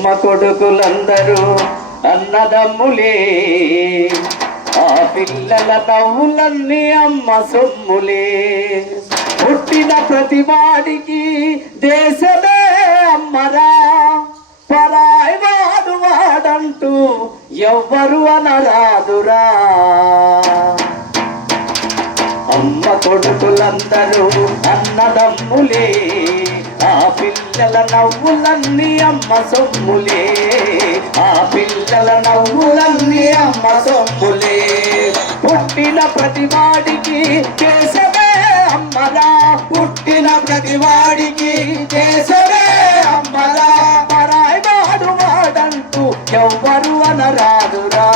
అమ్మ కొడుకులందరూ అన్నదమ్ములే. ఆ పిల్లల నవ్వులన్నీ అమ్మ సొమ్ములే. పుట్టిన ప్రతి వాడికి దేశమే అమ్మరా. పరాయి వాడు వాడంటూ ఎవ్వరు అనరాదురా. అమ్మ కొడుకులందరూ అన్నదమ్ములే. పిల్లల నవ్వులన్నీ అమ్మ సొమ్ములే. ఆ పిల్లల నవ్వులన్నీ అమ్మ సొమ్ములే. పుట్టిన ప్రతి వాడికి చేసవే అమ్మరా. పుట్టిన ప్రతి వాడికి చేసవే అమ్మరా. పరాయి వాడు వాడంటూ ఎవ్వరు అనరాదురా.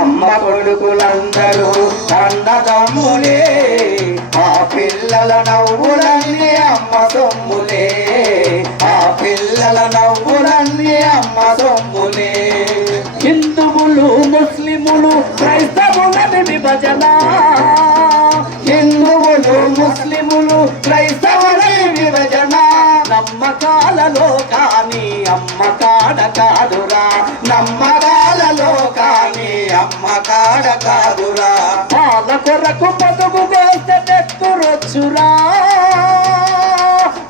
అమ్మ కొడుకులందరూ అన్నదమ్ములే ఆ పిల్లల విభజన హిందువులు ముస్లిములు క్రైస్తవులని విభజన నమ్మకాలలో కానీ అమ్మ కాడ కాదురా. నమ్మకాలలో కానీ అమ్మ కాడ కాదురా. పాల కొరకు పదుగు గోస్తే నెత్తురొచ్చురా.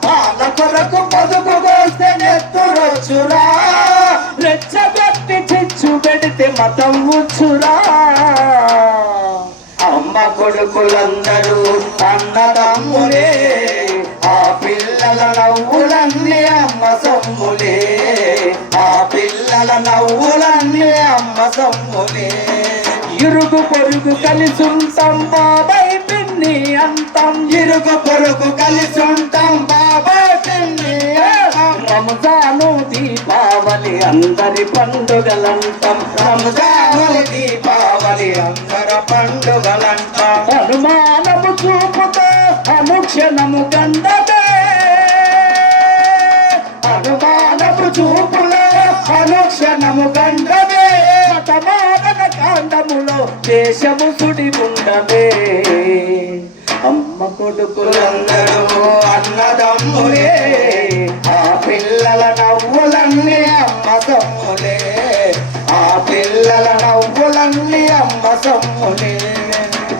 పాల కొరకు పదుగు గోస్తే నెత్తురొచ్చురా. రెచ్చగొట్టి చిచ్చు పెడితే మతం ఉచ్చురా కొడుకులందరూ అన్నదమ్ములే ఆ పిల్లల నవ్వులన్నీ అమ్మ సొమ్ములే. ఆ పిల్లల నవ్వులన్నీ అమ్మ సొమ్ములే. ఇరుగు పొరుగు కలిసి ఉంటాం బాబాయ్ పిన్ని అంతం. ఇరుగు పొరుగు కలిసి ఉంటాం బాబాయ్ పిన్ని. రంజాను దీపావళి అందరి పండుగలంటాం రంజాను అనుక్షణము గండదే అనుమానము చూపులో అనుక్షణము గండదే మతమానక కాండములో దేశము సుడి ఉండదే. అమ్మ కొడుకులందరూ అన్నదమ్ములే. ఆ పిల్లల నవ్వులన్నీ అమ్మ సమ్ములే. ఆ పిల్లల నవ్వులన్నీ అమ్మ సమ్ములే.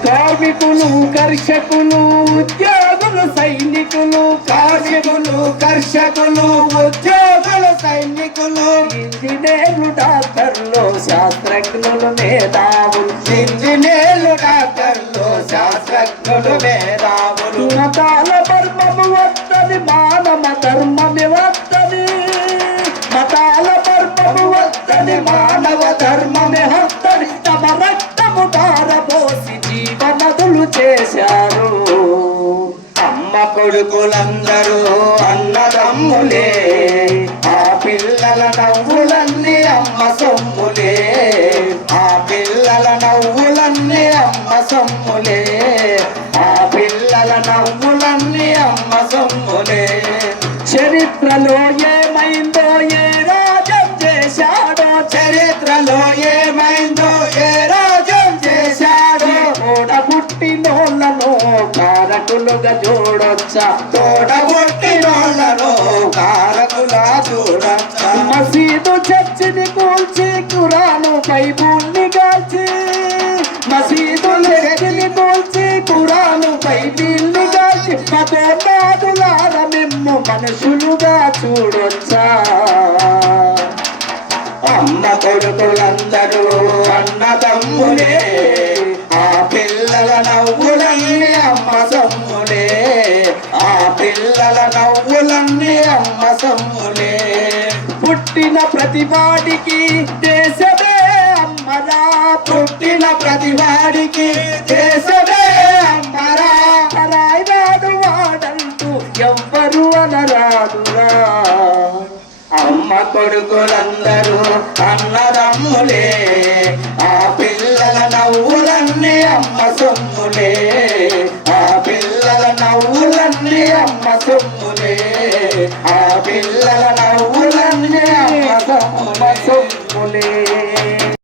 కార్మికులు కర్షకులు ఉద్యోగ సైనికులు కార్మికులు కర్షకులు ఉద్యోగులు సైనికులు ఇంజనీర్లు డాక్టర్లు శాస్త్రజ్ఞులు మేధావులు ఇంజనీర్లు డాక్టర్లు శాస్త్రజ్ఞులు మేధావులు. మతాల ధర్మము వస్తుంది మానవ ధర్మమి వస్తుంది కొడుకులందరూ అన్నదమ్ములే ఆ పిల్లల నవ్వులన్నీ అమ్మ సొమ్ములే. ఆ పిల్లల నవ్వులన్నీ అమ్మ సొమ్ములే ఆ పిల్లల నవ్వులన్నీ అమ్మ సొమ్ములే. చరిత్రలో ఏ కారకులుగా చూడొచ్చా తోడ పుట్టినోళ్ళను కారకులా చూడొచ్చా మసీదు చర్చిని కూల్చి కురాను బైబుల్ని కాల్చి మసీదు చర్చిని కూల్చి కురాను బైబిల్ని కాల్చి మతోన్నాదులార మిమ్ము మనుషులుగా చూడొచ్చా. అమ్మ కొడుకులందరూ పుట్టిన ప్రతివాడికి దేశమే అమ్మరా. పుట్టిన ప్రతివాడికి దేశమే అమ్మరా. పరాయి వాడు వాడంటూ ఎవ్వరు అనరాదురా. అమ్మ కొడుకులందరూ అన్నదమ్ములే. ఆ పిల్లల నవ్వులన్నీ అమ్మ సొమ్ములే. ఆ పిల్లల నవ్వులన్నీ అమ్మ సొమ్ము